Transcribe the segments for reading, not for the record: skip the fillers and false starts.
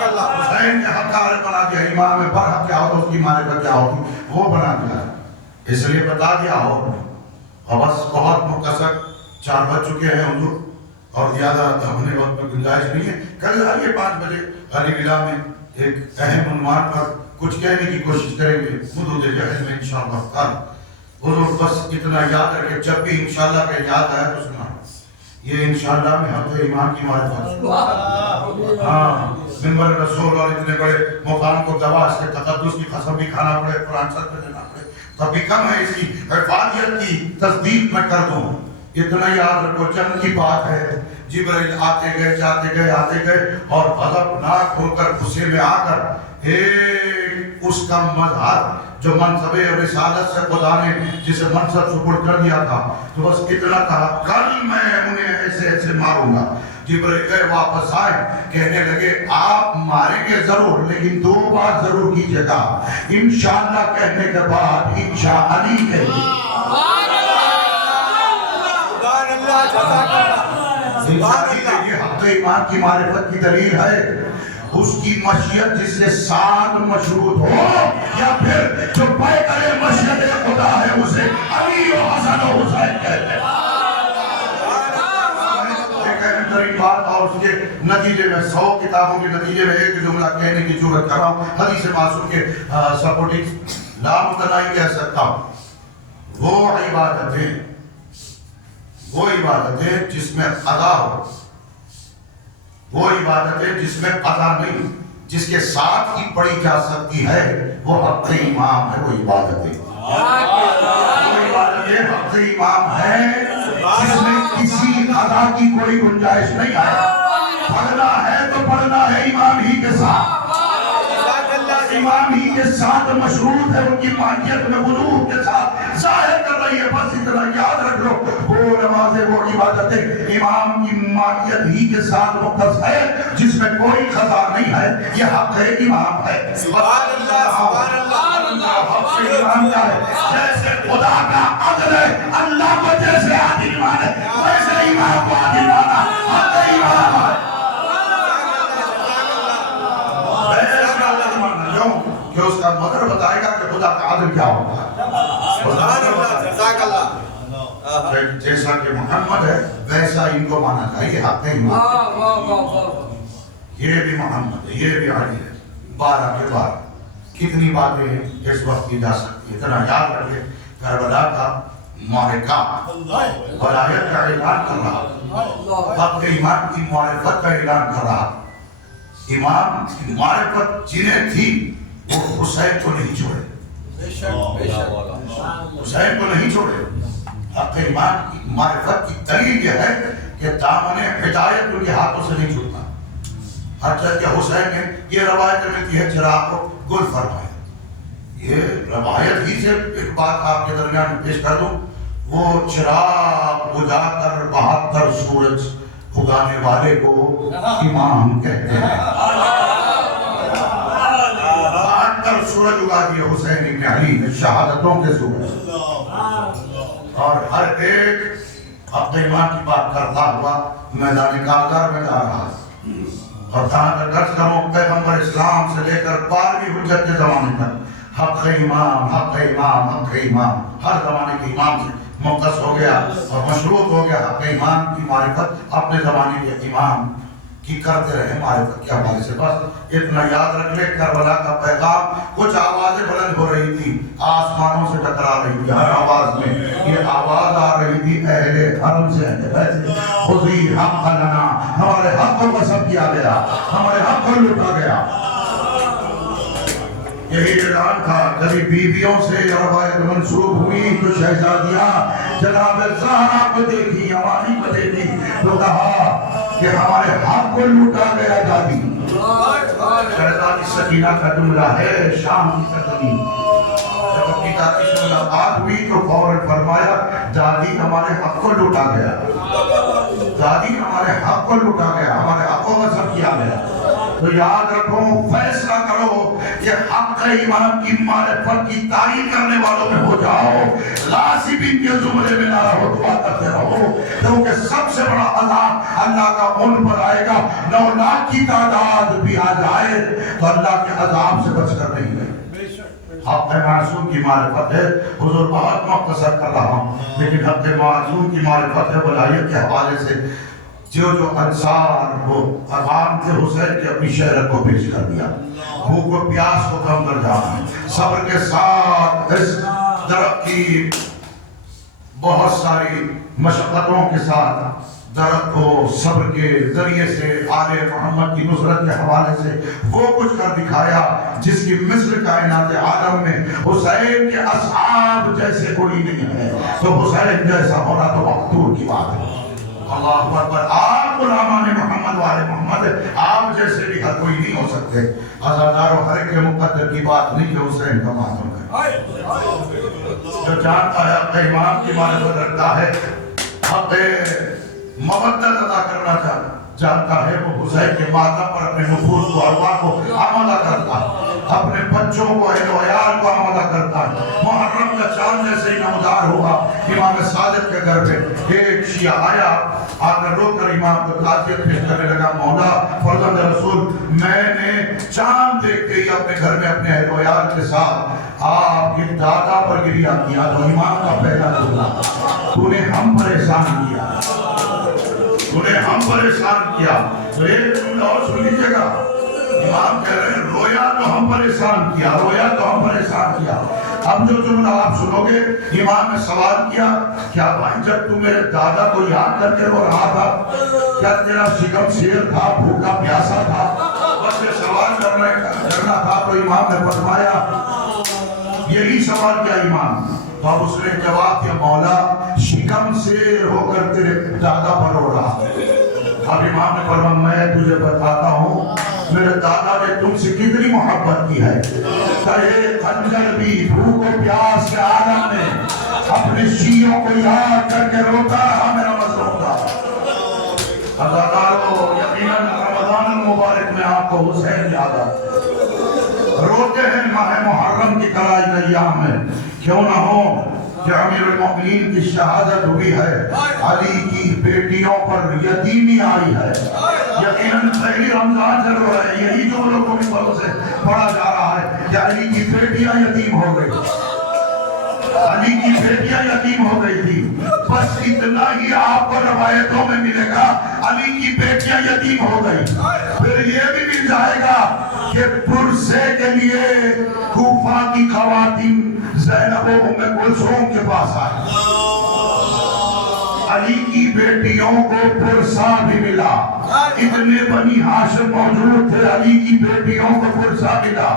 حسین نے حق عالم بنا دیا، امام برحق کیا ہوتا، اس کی معرفت کیا ہوتی وہ بنا دیا، اس لیے بتا دیا ہو۔ اور بس بہت مختصر 4 بج چکے ہیں حضور، اور زیادہ ہمیں وقت میں گنجائش نہیں ہے۔ کل آئیے 5 بجے علی ولا میں ایک اہم عنوان پر کچھ کہنے کی کوشش کریں گے حدود جہل میں انشاءاللہ تعالی۔ حضور بس اتنا یاد رکھے، جب بھی انشاءاللہ کا یاد آیا تو سنا، یہ انشاءاللہ میں حق ایمان کی معرفت، ہاں منبر رسول اور اتنے بڑے مقام کو دوا اس کے تقدس کی قسم بھی کھانا پڑے، قرآن سر پہ دینا پڑے، تب بھی کم ہے اس کی حفاظت کی تصدیق میں کر دوں۔ اتنا یاد رکھو، چند کی بات ہے، جبرائیل آتے گئے جاتے گئے آتے گئے، اور غضبناک ہو کر غصے میں آ کر ایک اس کا مظہر جو منصب رسالت سے خدا نے جسے منصب سپرد کر دیا تھا، تو بس اتنا کہا کل میں انہیں ایسے ایسے ماروں گا۔ جبرائیل گئے واپس آئے، کہنے لگے آپ ماریں گے ضرور، لیکن 2 بات ضرور کیجئے گا، انشاءاللہ کہنے کے بعد انشاء علی کہیے۔ یہ حق ایمان کی معرفت کی دلیل ہے، اس کی مشیت جس سے ساتھ مشروط ہو، یا پھر جو پے کرے مشیت خدا ہے اسے علی و حسن و حسین کہتے ہیں۔ بات اور اس کے نتیجے میں 100 کتابوں کے نتیجے میں ایک جملہ کہنے کی ضرورت کر رہا ہوں، حدیث معصوم کے سپورٹنگ لا متنائی کہہ سکتا ہوں۔ وہ عبادتیں جس میں قضا ہو، وہ عبادتیں جس میں قضا نہیں، جس کے ساتھ ہی پڑھی جا سکتی ہے، وہ حق امام ہے۔ وہ عبادتیں حق امام ہے جس میں کسی قضا کی کوئی گنجائش نہیں ہے۔ پڑھنا ہے تو پڑھنا ہے امام ہی کے ساتھ، امام ہی کے ساتھ مشروط ہے، ان کی ماہیت میں وضوح کے ساتھ ظاہر کر رہی ہے۔ بس اتنا یاد رکھ لو، وہ نمازیں وہ عبادتیں امام کی ماہیت ہی کے ساتھ مختص ہے، جس میں کوئی قضا نہیں ہے، یہ حق امام ہے۔ سبحان اللہ سبحان اللہ، حق امام کا ہے۔ جیسے خدا کا عدل ہے، اللہ کو جیسے عادل مانے، ویسے امام کو عادل مانا، حق امام ہے۔ کہ اس کا مدر بتائے گا کہ خدا کا عدل کیا ہوتا ہے۔ جیسا کہ محمد ہے ویسا ان کو مانا چاہیے، حق امام۔ یہ بھی محمد ہے، یہ بھی علی ہے، 12 کے 12 کتنی باتیں اس وقت کی جا سکتی ہے۔ اتنا یاد رکھے، کربلا کا معرکہ ولایت کا اعلان کر رہا، حق ایمان کی معرفت کا اعلان کر رہا۔ امام کی معرفت جنہیں تھی وہ حسین کو نہیں چھوڑے، حسین کو نہیں چھوڑے۔ حق ایمان کی معرفت کی دلیل یہ ہے کہ دامن ہدایت ان کے ہاتھوں سے نہیں چھوٹتا۔ حضرت کہ حسین نے یہ روایت ملتی ہے چراغ کو گل فرمایا۔ یہ روایت ہی سے ایک بات آپ کے درمیان پیش کر دوں، وہ چراغ بجھا کر 72 سورج اگانے والے کو امام کہتے ہیں۔ 72 سورج اگا دیے حسین ابن علی نے، شہادتوں کے سورج، اور ہر ایک حق ایمان کی بات کرتا ہوا میدان کارگر میں جا رہا ہے۔ اور جہاں تک عرض کروں، پیغمبر اسلام سے لے کر 12ویں حجت کے زمانے تک حق امام حق امام حق امام، ہر زمانے کے امام سے مختص ہو گیا اور مشروط ہو گیا۔ حق ایمان کی معرفت اپنے زمانے کے امام کی کرتے رہے، معرفت کے حوالے سے۔ بس اتنا یاد رکھ لے، کربلا کا پیغام، کچھ آوازیں بلند ہو رہی تھی، آسمانوں سے ٹکرا رہی تھی، ہر آواز میں یہ آواز آ رہی تھی اہل حرم سے، خذی حق لنا، ہمارے حق کو غصب کیا گیا، ہمارے حق کو لوٹا گیا۔ یہی اعلان تھا۔ کبھی بیویوں سے روایت منسوب ہوئی تو شہزادیاں جناب زہرا کو دیکھی، امانی کو دیکھی تو کہا کہ ہمارے حق کو لوٹا گیا دادی۔ شہزادی سکینہ کا جملہ ہے، شام کی سکینہ، جب اپنی دادی سے ملاقات ہوئی تو فوراً فرمایا دادی ہمارے حق کو لوٹا گیا، دادی ہمارے حق کو لوٹا گیا، ہمارے حق کو غصب کیا گیا۔ تو یاد رکھو، فیصلہ کرو کہ حق امام کی معرفت کی تعریف کرنے والوں میں ہو جاؤ، غاصبین کے زمرے میں نہ رہو، دعا کرتے رہو، کیونکہ سب سے بڑا عذاب اللہ کا ان پر آئے گا۔ 9 لاکھ کی تعداد بھی آ جائے تو اللہ کے عذاب سے بچ کر نہیں ہے۔ حق معصوم کی معرفت ہے، حضور بہت مختصر کر رہا ہوں، لیکن حق معصوم کی معرفت ہے ولایت کے حوالے سے جو انصار وہ عوام کے حسین کی اپنی شہرت کو پیش کر دیا، بھوک و پیاس کو کم کر جانا، صبر کے ساتھ اس درخت کی بہت ساری مشقتوں کے ساتھ درخت کو صبر کے ذریعے سے آل محمد کی نصرت کے حوالے سے وہ کچھ کر دکھایا جس کی مثل کائنات عالم میں حسین کے اصحاب جیسے کوئی نہیں ہے، تو حسین جیسا ہونا تو مقدور کی بات ہے۔ اللہ اکبر، آپ غلامان محمد والے محمد، آپ جیسے بھی ہر کوئی نہیں ہو سکتے۔ عزادار و ہر ایک کے مقدر کی بات نہیں کہ حسین کا معلوم ہے، جو جانتا ہے اپنے امام کی معرفت رکھتا ہے، حق مودت ادا کرنا جانتا ہے، وہ حسین کے ماتم پر اپنے نفوذ کو ارواح کو آمادہ کرتا ہے، اپنے بچوں کو اہل و عیال کو آمادہ کرتا ہے۔ محرم کا چاند جیسے ہی نمودار ہوا امام صادق کے گھر پہ ایک شیعہ آیا، آ کر رو کر امام کو تعزیت پیش کرنے لگا، مولا فرزند رسول، میں نے چاند دیکھتے ہی اپنے گھر میں اپنے اہل و عیال کے ساتھ آپ کے دادا پر گریہ کیا، تو امام کا پہلا جملہ، تو نے ہم پر احسان کیا، تو نے ہم پر احسان کیا۔ تو ایک جملہ اور سن لیجیے گا، امام کہہ رہے ہیں رویا تو ہم پر احسان کیا، رویا تو ہم پر احسان کیا۔ اب جو جملہ آپ سنو گے، امام نے سوال کیا، کیا بھائی جب تم میرے دادا کو یاد کر کے رو رہا تھا، کیا تیرا شکم سیر تھا، بھوکا پیاسا تھا؟ بس یہ سوال کرنا تھا، تو امام نے فرمایا، یہی سوال کیا امام؟ تو اب اس نے جواب دیا، مولا شکم سیر ہو کر تیرے دادا پر رو رہا۔ اب امام نے فرمایا، میں تجھے بتاتا ہوں میرے دادا نے تم سے کتنی محبت کی ہے، کہ خنجر بھی بھوک و پیاس کے عالم میں اپنے شیعوں کو یاد کر کے روتا رہا میرا مظلوم تھا۔ عزادارو، یقیناً رمضان المبارک میں آپ کو حسین یاد آتا، روتے ہیں ماہ محرم کی کرائی ایام میں، کیوں نہ ہو کہ امیر المؤمنین کی شہادت ہوئی ہے، علی کی بیٹیوں پر یتیمی آئی ہے، یقیناً پہلی رمضان چل رہا ہے، یہی جو لوگوں کی طرف سے پڑھا جا رہا ہے کہ علی کی بیٹیاں یتیم ہو گئی، علی کی بیٹیاں یتیم ہو گئی تھی، بس اتنا ہی آپ کو روایتوں میں ملے گا، علی کی بیٹیاں یتیم ہو گئی۔ پھر یہ بھی مل جائے گا کہ پرسے کے لیے کوفہ کی خواتین زینب و ام کلثوم کے پاس آئی، علی کی بیٹیوں کو پرسہ بھی ملا، اتنے بنی ہاشم موجود تھے، علی کی بیٹیوں کو پرسہ ملا،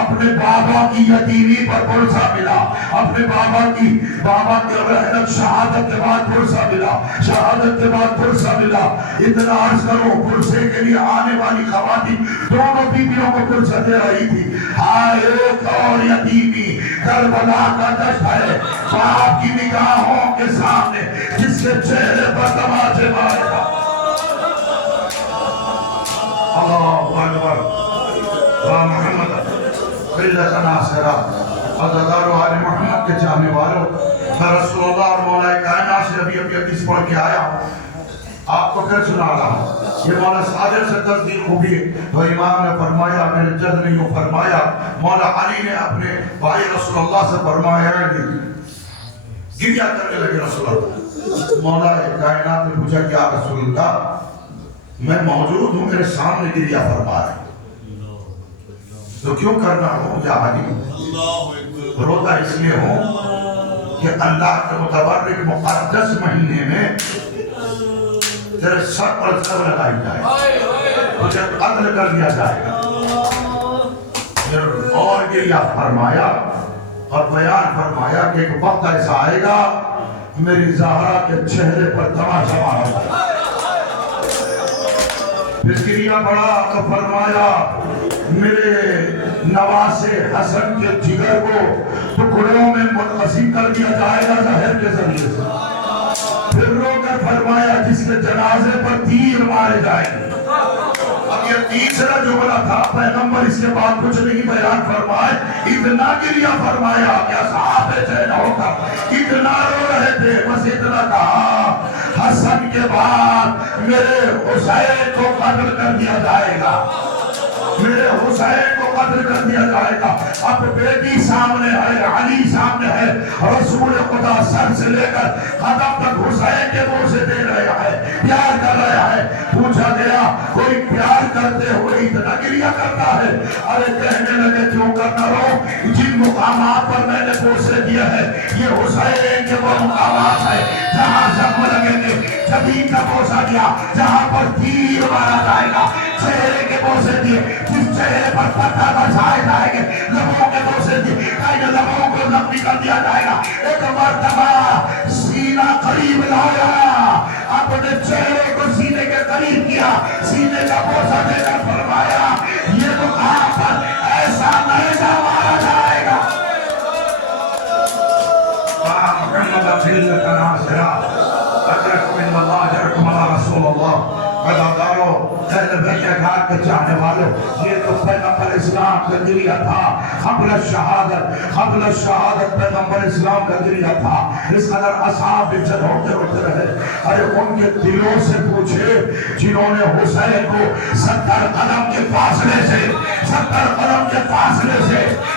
اپنے بابا کی یتیمی پر پرسہ ملا، اپنے بابا کے رحلت شہادت کے بعد پرسہ ملا، شہادت کے بعد پرسہ ملا۔ اتنا عرض کرو، پرسے کے لیے آنے والی خواتین دونوں بیویوں کو پرسہ دے رہی تھی، ہائے ایک اور یتیمی کربلا کا دشت ہے، باپ کی نگاہوں کے سامنے جس کے چہرے پر تماچے مارے گا۔ اللہ اکبر، یا محمد قلت ناصرہ، عزادار و آل محمد کے چاہنے والوں، میں رسول اللہ اور مولا کائنات سے ابھی حدیث پڑھ کے آیا ہوں، آپ کو پھر سنا رہا ہوں۔ یہ مولا صادق سے تصدیق ہوئی تو امام نے فرمایا، میرے جد نے یوں فرمایا، مولا علی نے اپنے بھائی رسول اللہ سے فرمایا، گریہ کرنے لگے رسول اللہ۔ مولا کائنات نے پوچھا کہ یا رسول اللہ، میں موجود ہوں، میرے سامنے گریہ فرما رہے تو کیوں کرنا ہو یا علی؟ روتا اس لیے ہوں کہ اللہ کے متبرک مقدس مہینے میں تیرے سر پر سر لگائی جائے، تجھے قتل کر دیا جائے گا۔ پھر اور گریہ فرمایا اور بیان فرمایا کہ ایک وقت ایسا آئے گا میری زہرا کے چہرے پر تماشا مارا جائے۔ پھر گریہ پڑا تو فرمایا میرے نواسے حسن کے جگر کو ٹکڑوں میں منقسم کر دیا جائے گا زہر کے ذریعے سے۔ پھر رو کر فرمایا جس کے جنازے پر تیر مارے جائیں گے۔ اب یہ تیسرا جملہ تھا پیغمبر اس کے بعد کچھ نہیں بیان فرمائے، اتنا گریہ فرمایا کہ اصحاب چین ہو کر اتنا رو رہے تھے، بس اتنا کہا حسن کے بعد میرے حسین کو قتل کر دیا جائے گا، میرے حسین کو قتل کر دیا جائے گا۔ اب بیٹی سامنے ہے، علی سامنے ہے، رسول خدا سر سے لے کر قدم تک حسین کے منہ سے دے رہا ہے، پیار کر رہا ہے۔ پوچھا گیا کوئی پیار کرتے ہوئے اتنا گریہ کرتا ہے؟ ارے کہنے لگے کیوں کرنا رو، جن مقامات پر میں نے بوسے دیا ہے یہ حسین کے وہ مقامات ہے جہاں زخم لگیں گے، زمین کا بوسہ دیا جہاں پر تیر مارا جائے گا، چہرے کے بوسے دیے جس چہرے پر پتھر برسائے جائیں گے، لبوں کے بوسے دیے کہ لبوں کو زخمی کر دیا جائے گا۔ ایک مرتبہ سینہ قریب لایا، اپنے چہرے کو سینے کے قریب کیا، سینے کا بوسہ دے کر فرمایا یہ تو کہاں پر ایسا نیزہ مارا جائے گا۔ محمد فِلَّةَ ناصرہ اجرکم من اللہ اجرکم اللہ رسول اللہ۔ عزادارو، اہل بیت گھر کے چاہنے والوں، یہ تو پیغمبر اسلام کا گریہ تھا قبل الشہادت پیغمبر اسلام کا گریہ تھا۔ اس قدر اصحاب عزت ہوتے رہے۔ ارے ان کے دلوں سے پوچھے جنہوں نے حسین کو 70 قدم کے فاصلے سے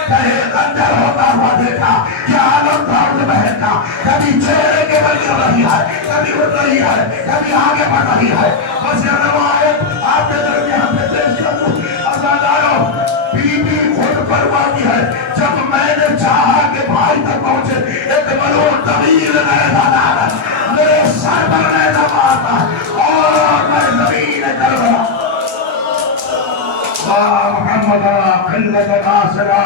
کہے خنجر ہوتا ہوا دیکھا، کیا عالم تھا ان بہن کا، کبھی چہرے کے بل گر رہی ہے، کبھی اٹھ رہی ہے، کبھی آگے بڑھ رہی ہے۔ بس یہ روایت آپ کے درمیان میں پیش کر دوں۔ عزادارو، بی بی خود فرماتی ہے جب میں نے چاہا کہ بھائی تک پہنچے، ایک ملون طویل نیزہ لایا، میرے سر پر نیزہ مارتا اور میں زمین کربلا۔ محمد فِلَّةَ ناصرہ۔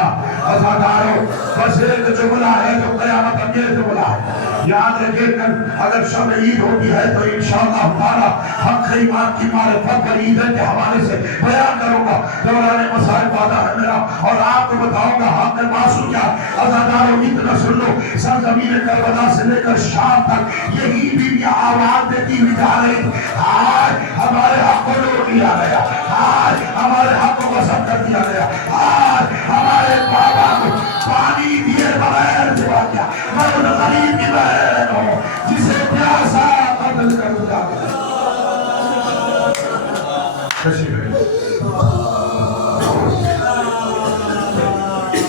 عزادارو، بس ایک جملہ ہے جو قیامت انگیز جملہ ہے، یاد رکھیں کہ اگر شب عید ہوتی ہے تو انشاءاللہ تعالی حق ایمان کی معرفت پر عید کے حوالے سے بیان کروں گا۔ دوران مسائل وعدہ ہے میرا اور آپ کو بتاؤں گا حق معصوم کیا۔ عزادارو، اتنا سن لو، سرزمین کربلا سے لے کر شام تک یہی بیویاں آواز دیتی ہوئی جا رہی تھی، ہائے ہمارے حق کو لوٹ لیا گیا، ہائے ہمارے حق کو غصب کر دیا گیا، ہائے ہمارے بابا کو پانی دیے بغیر دعا کیا، میں ان غریب کی بہن ہوں جسے پیاسا قتل کر دیا گیا۔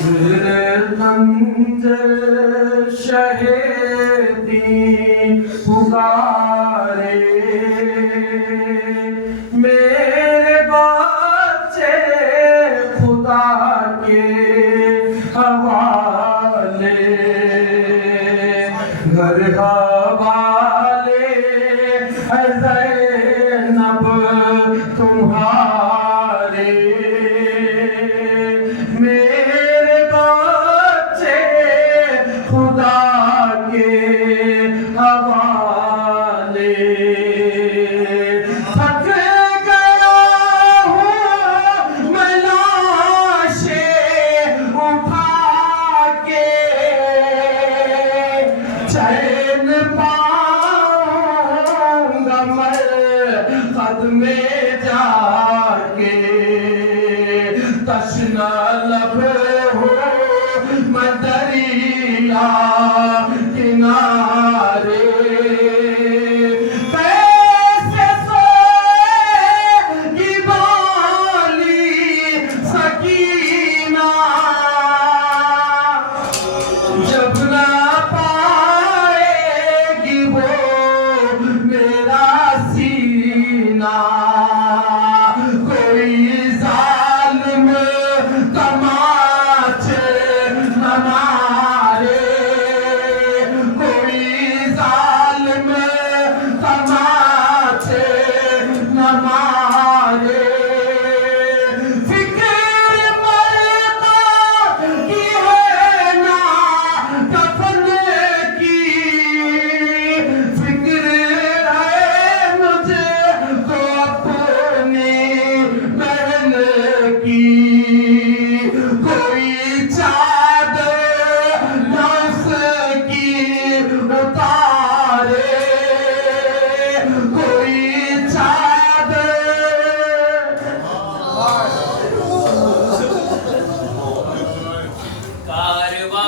میرے منظر شہیدی